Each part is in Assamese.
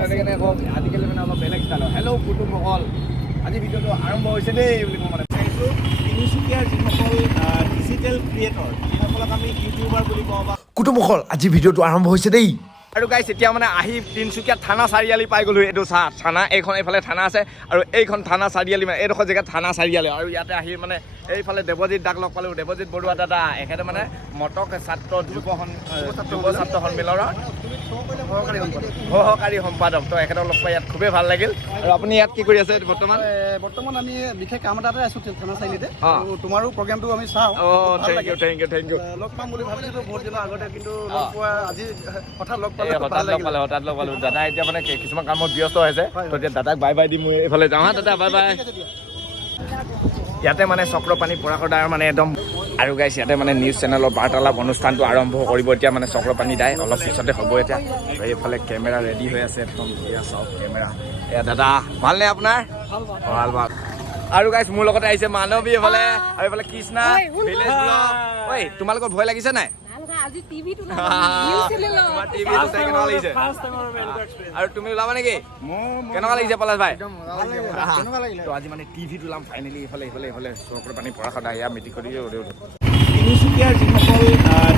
আজিকালি মানে অলপ বেলেগ ষ্টাইলৰ হেল্ল' কুটুমসকল আজি ভিডিঅ'টো আৰম্ভ হৈছে দেই বুলি মই মানে চাইছোঁ তিনিচুকীয়াৰ যিসকল ডিজিটেল ক্ৰিয়েটৰ যিসকলক আমি ইউটিউবাৰ বুলি কওঁ বা কুটুমসকল আজি ভিডিঅ'টো আৰম্ভ হৈছে দেই। আৰু গাইছ এতিয়া মানে আহি তিনিচুকীয়া থানা চাৰিআলি পাই গ'লোঁ। এইটো থানা এইখন এইফালে থানা আছে আৰু এইখন থানা চাৰিআলি মানে এইডোখৰ জেগাত থানা চাৰিআলি আৰু ইয়াতে আহি মানে এইফালে দেৱজিৎ দাক লগ পালোঁ। দেৱজিৎ বৰুৱা দাদা এখেতে মানে মটক ছাত্ৰ যুৱ ছাত্ৰ সন্মিলনৰ সহকাৰী সম্পাদক। তো এখেতক লগ পাই ইয়াত খুবেই ভাল লাগিল। আৰু আপুনি ইয়াত কি কৰি আছে বৰ্তমান? বৰ্তমান আমি বিশেষ কাম এটাতে আছোঁ থানা চাৰিআলিতে। তোমাৰো প্ৰগ্ৰেমটো আমি চাওঁ। থেংক ইউ লগ পাম বুলি ভাবিছিলোঁ বহুত দিনৰ আগতে, কিন্তু লগ পোৱা আজি হঠাৎ লগ হঠাৎ লগ পালোঁ দাদা এতিয়া মানে কিছুমান কামত ব্যস্ত হৈছে। তো এতিয়া দাদাক বাই বাই দি মই এইফালে যাওঁ। দাদা বাই বাই। ইয়াতে মানে চক্ৰপাণি পৰাশৰ মানে একদম আৰু গাইছ ইয়াতে মানে নিউজ চেনেলৰ বাৰ্তালাপ অনুষ্ঠানটো আৰম্ভ কৰিব এতিয়া মানে চক্ৰপাণি দাই অলপ পিছতে হ'ব এতিয়া। আৰু এইফালে কেমেৰা ৰেডি হৈ আছে একদম এয়া চাওক কেমেৰা। এয়া দাদা ভালনে আপোনাৰ? ভাল ভাল। আৰু গাইছ মোৰ লগতে আহিছে মানৱী এইফালে আৰু এইফালে কৃষ্ণা ভিলেজ ব্লগ। ঐ তোমালোকৰ ভয় লাগিছে নাই? আৰু তুমি ওলাবা নেকি? কেনেকুৱা লাগিছে পলাশ ভাই? আজি মানে টিভিত ওলাম ফাইনেলি। এইফালে চক্ৰপাণি পৰাশৰ এয়া মিটিং কৰি তিনিচুকীয়াৰ যিসকল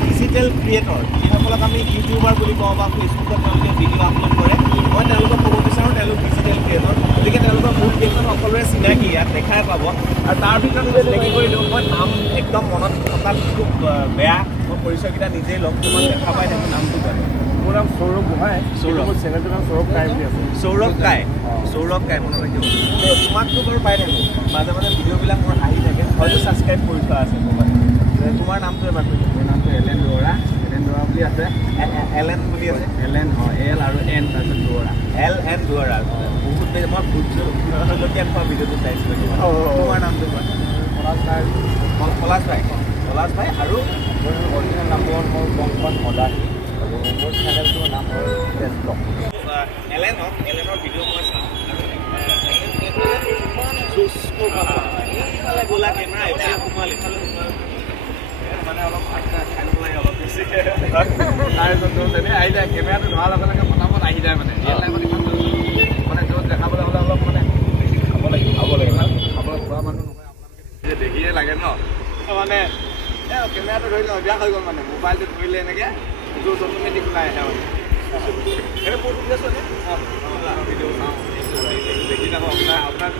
ডিজিটেল ক্ৰিয়েটৰ যিসকলক আমি ইউটিউবাৰ বুলি কওঁ বা ফেচবুকত তেওঁলোকে ভিডিঅ' আপলোড কৰে, মই তেওঁলোকক ক'ব বিচাৰোঁ তেওঁলোক ডিজিটেল ক্ৰিয়েটৰ। গতিকে তেওঁলোকৰ বহুত কেইজন সকলোৰে চিনাকি ইয়াত দেখাই পাব। আৰু তাৰ ভিতৰত চিনাকি কৰিলোঁ মই নাম একদম মনত থকাত খুব বেয়া। মই পৰিচয়কেইটা নিজেই লগ তোমাক দেখা পাই থাকোঁ। নামটো জানো? মোৰ নাম সৌৰভ গোহাঁই। চেনেলটোৰ নাম সৌৰভ কাই বুলি আছে। সৌৰভ কাই মনত ৰাখিব। তোমাকতো বাৰু পাই থাকোঁ মাজে মাজে ভিডিঅ'বিলাক মোৰ আহি থাকে, হয়তো ছাবস্ক্ৰাইব কৰি থোৱা আছে মোবাইল। তোমাৰ নামটো এবাৰ কৈছোঁ। মোৰ নামটো এলেন দুৱৰা বুলি আছে। এলেন বুলি আছে। এলেন এল আৰু এন তাৰপিছত দুৱৰা। এন দুৱৰা। বহুত বেছি মই ভূতজলকীয়া খোৱা ভিডিঅ'টো চাইছিলোঁ। তোমাৰ নামটো কোৱা? পলাশ ভাই আৰু মোৰ অৰিজিনেল নামটো হ'ল মোৰ কংকন মদাহী আৰু মোৰ চেনেলটোৰ নাম হ'ল ফেচবুক। এলেনৰ ভিডিঅ' মই চাওঁ এইফালে গ'লা কেমেৰা এইফালে সোমাল মানে অলপ খাই লাগে অলপ বেছি তাৰপিছত আহি যায় কেমেৰাটো ধৰাৰ লগে লগে ফটাফট আহি যায় মানে মানে য'ত দেখাবলৈ হ'লে অলপ মানে বেছি খাব লাগে খাবলৈ খোৱা মানুহ নহয় আপোনালোকে দেখিয়ে লাগে ন মানে কেমেৰাটো ধৰিলে অভ্যাস হৈ গ'ল মানে মোবাইলটো ধৰিলে এনেকৈ য'ত অট'মেটিক ওলাই আহে মানে সেইটো বহুত ভিডিঅ' চলে ভিডিঅ' চাওঁ দেখি থাকোঁ আপোনাৰ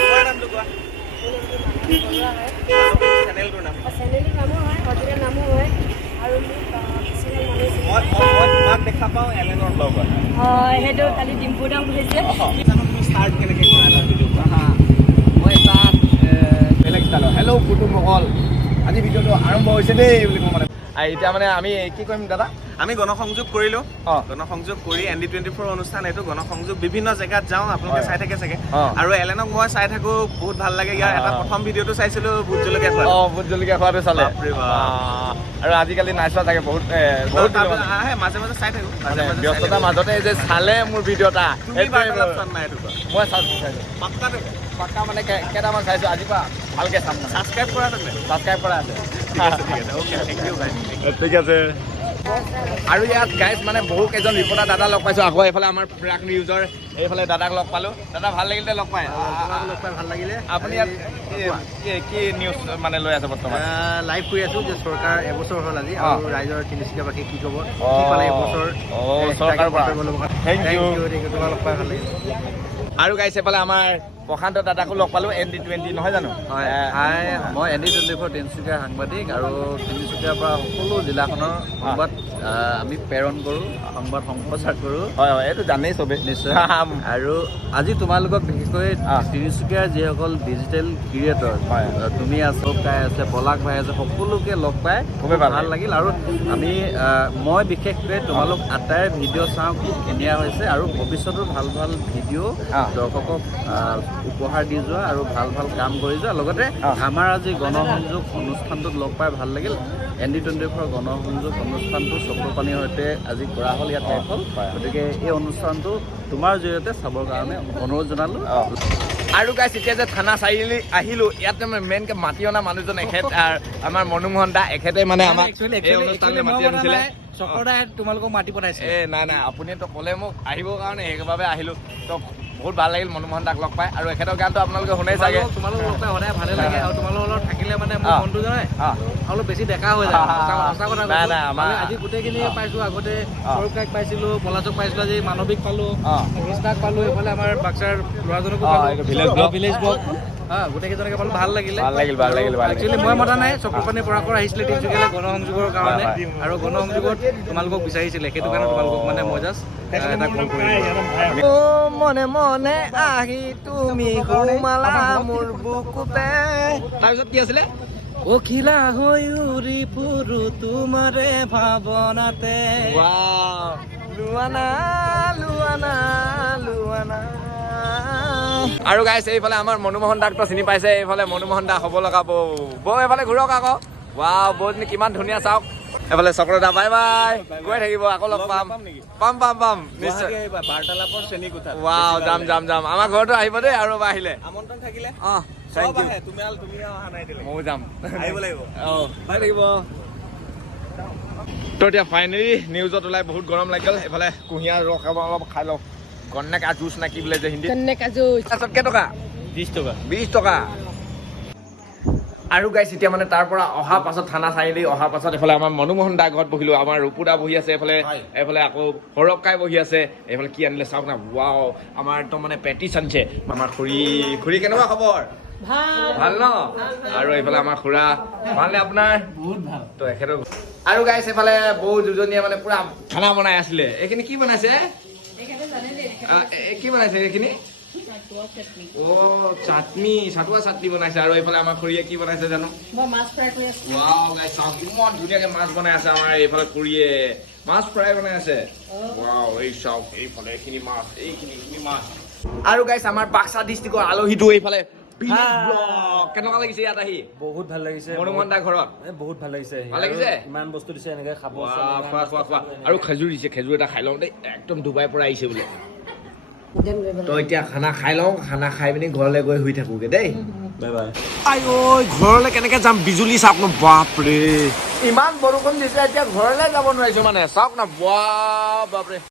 তোমাৰ নামটো কোৱা? চেনেলটোৰ নাম মই তোমাক দেখা পাওঁ এলেনৰ ব্লগত। সেইটো কালি ডিম্পুৰ নাম হৈছে। তুমি ষ্টাৰ্ট কেনেকৈ কৰা এটা ভিডিঅ' মই তাত বেলেগ ষ্টাইলৰ হেল্ল' কুটুমসকল আজি ভিডিঅ'টো আৰম্ভ হৈছে দেই বুলি মই মানে এতিয়া মানে আমি কি কৰিম দাদা? আমি গণসংযোগ কৰিলোঁ। গণসংযোগ কৰি ND24 অনুষ্ঠান এইটো গণসংযোগ বিভিন্ন জেগাত যাওঁ, আপোনালোকে চাই থাকে চাগে। আৰু এলেনক মই চাই থাকোঁ, বহুত ভাল লাগে। ইয়াৰ এটা প্ৰথম ভিডিঅ'টো চাইছিলোঁ ভোট জলকীয়া খোৱা। ভোট জলকীয়া খোৱাটো চালে আৰু আজিকালি নাই চোৱা চাগে বহুত আহে মাজে মাজে চাই থাকোঁ। ব্যস্ততাৰ মাজতে যে চালে মোৰ ভিডিঅ' এটা মই চাইছোঁ পাক্কা মানে কেইটামান চাইছোঁ আজিৰ পৰা ভালকৈ চাম। ছাবস্ক্ৰাইব কৰা আছে। ঠিক আছে। আৰু ইয়াত গাইজ মানে বহু কেইজন ৰিপৰ্টাৰ দাদা লগ পাইছোঁ। আকৌ এইফালে আমাৰ প্ৰাক নিউজৰ এইফালে দাদাক লগ পালোঁ। দাদা ভাল লাগিলে লগ পাই? ভাল লাগিলে। আপুনি ইয়াত কি নিউজ মানে লৈ আছে বৰ্তমান? লাইভ কৰি আছোঁ যে চৰকাৰ এবছৰ হ'ল আজি আৰু ৰাইজৰ তিনিচুকীয়াবাসী কি ক'ব কি পালে এবছৰ চৰকাৰৰ পৰা থেংক ইউ। তোমাক লগ পাই ভাল লাগিল। আৰু গাইছ এইফালে আমাৰ প্ৰশান্ত দাদাকো লগ পালোঁ ND20 নহয় জানো? হয়, মই ND24 তিনিচুকীয়াৰ সাংবাদিক আৰু তিনিচুকীয়াৰ পৰা সকলো জিলাখনৰ সংবাদ আমি প্ৰেৰণ কৰোঁ, সংবাদ সম্প্ৰচাৰ কৰোঁ। হয় এইটো জানেই চবেই নিশ্চয়। আৰু আজি তোমালোকক বিশেষকৈ তিনিচুকীয়াৰ যিসকল ডিজিটেল ক্ৰিয়েটৰ তুমি আছো, কাই আছে, পলাশ ভাই আছে, সকলোকে লগ পাই খুবেই ভাল লাগিল। আৰু মই বিশেষকৈ তোমালোক আটাইৰ ভিডিঅ' চাওঁ, খুব ধুনীয়া হৈছে আৰু ভৱিষ্যতো ভাল ভাল ভিডিঅ' দৰ্শকক উপহাৰ দি যোৱা আৰু ভাল ভাল কাম কৰি যোৱা। লগতে আমাৰ আজি গণসংযোগ অনুষ্ঠানটোত লগ পাই ভাল লাগিল। ND24 গণসংযোগ অনুষ্ঠানটো চক্ৰপাণিৰ সৈতে আজি কৰা হ'ল, ইয়াত শেষ হ'ল। গতিকে এই অনুষ্ঠানটো তোমাৰ জৰিয়তে চাবৰ কাৰণে অনুৰোধ জনালোঁ। আৰু গাইছ এতিয়া যে থানা চাৰিআলি আহিলোঁ, ইয়াত মেইনকৈ মাতি অনা মানুহজন এখেত আমাৰ মনোমোহন দা এখেতে মানে আমাক এই অনুষ্ঠানলৈ মাতি আনিছিলে। চক্ৰদাই তোমালোকক মাতি পঠাইছে এ নাই নাই আপুনিতো ক'লে মোক আহিবৰ কাৰণে সেইবাবে আহিলো তো বহুত ভাল লাগিল মনোমোহন দাক লগ পাই আৰু এখেতৰ গানটো আপোনালোকে শুনাই চাগে তোমালোকক লগ পাই সদায় ভালে লাগে আৰু তোমালোকৰ লগত থাকিলে মানে মোৰ মনটো জানে অলপ বেছি ডেকা হৈ যায় সঁচা কথা নাই নাই আমাৰ আজি গোটেইখিনি পাইছো আগতে সৌৰভ কাইক পাইছিলো পলাশক পাইছিলো আজি মানৱিক পালো কৃষ্ণাক পালো এইফালে আমাৰ বাক্সাৰ ল'ৰাজনকো পালো ভিলেজ ব্লগ গোটেইকেইজনকে পালো ভাল লাগিলে একচুৱেলি মই মতা নাই চক্ৰপাণী পৰাশৰ আহিছিলে তিনিচুকীয়ালৈ গণসংযোগৰ কাৰণে আৰু গণসংযোগত তোমালোকক বিচাৰিছিলে সেইটো কাৰণে তোমালোকক মানে মই জাষ্ট এটা কল কৰিলো মনে মনে আহি তুমি ঘুমালা মোৰ বুকুতে তাৰপিছত কি আছিলে অখিলা হৈ উৰি ফুৰো তোমাৰে ভাৱনাতে লুৱানা লুৱানা লুৱানা আৰু গাইছে এইফালে আমাৰ মনোমোহন দাক চিনি পাইছে এইফালে মনোমোহন দা হ'ব লগা বৌ এইফালে ঘূৰক আকৌ ৱাও বৌজনী কিমান ধুনীয়া চাওক এইফালে চক্ৰদা বাই বাই গৈ থাকিব আকৌ লগ পাম নিশ্চয় বাৰ্তালাপৰ শ্ৰেণী কোঠা ৱাও যাম আমাৰ ঘৰতো আহিব দেই আৰু এবাৰ আহিলে আমন্ত্ৰণ থাকিলে থেংক ইউ তুমি অহা নাই দিলে ময়ো যাম আহিব লাগিব ভাই থাকিব তো এতিয়া ফাইনেলি নিউজত ওলাই বহুত গৰম লাগি গ'ল এইফালে কুঁহিয়াৰ ৰস অলপ খাই লওঁ গন্নে কা জুচ নে কি বোলে যে হিন্দীত তাৰপিছত কেইটকা 20 টকা আৰু গাইছ এতিয়া মানে তাৰ পৰা অহা পাছত থানা চাৰিআলি অহাৰ পাছত এইফালে আমাৰ মনোমোহন দা ঘৰত বহিলো আমাৰ ৰূপুদা বহি আছে এইফালে আকৌ সৌৰভ কাই বহি আছে এইফালে কি আনিলে চাওক না ৱাও আমাৰ একদম মানে পেটিছ আনিছে আমাৰ খুৰী কেনেকুৱা খবৰ ভাল ন আৰু এইফালে আমাৰ খুৰা ভালনে আপোনাৰ বহুত ভাল তো এখেতৰ আৰু গাইছ এইফালে বৌ দুজনীয়ে মানে পুৰা খানা বনাই আছিলে এইখিনি কি বনাইছে কি বনাইছে এইখিনি চাটনি চাটুৱা চাটনি বনাইছে আৰু এইফালে আমাৰ খুৰীয়ে কি বনাইছে জানো ৱাও গাইছ চাওক ইমান ধুনীয়াকে মাছ বনাই আছে আমাৰ এইফালে খুৰীয়ে মাছ ফ্ৰাই বনাই আছে ৱাও এই চাওক এইফালে এইখিনি মাছ এইখিনি মাছ আৰু গাইছ আমাৰ বাক্সা ডিষ্ট্ৰিক্টৰ আলহীটো এইফালে কেনেকুৱা লাগিছে ইয়াত আহি বহুত ভাল লাগিছে মনোমোহন দা ঘৰত বহুত ভাল লাগিছে ইমান বস্তু দিছে এনেকে খাব খোৱা আৰু খেজুৰ দিছে খেজুৰ এটা খাই লওঁ দেই একদম ডুবাইৰ পৰা আহিছে বোলে তো এতিয়া খানা খাই লওঁ খানা খাই পিনি ঘৰলৈ গৈ শুই থাকোগে দেই বাই বাই আই ঐ ঘৰলৈ কেনেকে যাম বিজুলী চাওক ন বাপৰে ইমান বৰষুণ দিছে এতিয়া ঘৰলৈ যাব নোৱাৰিছো মানে চাওক না বাপৰে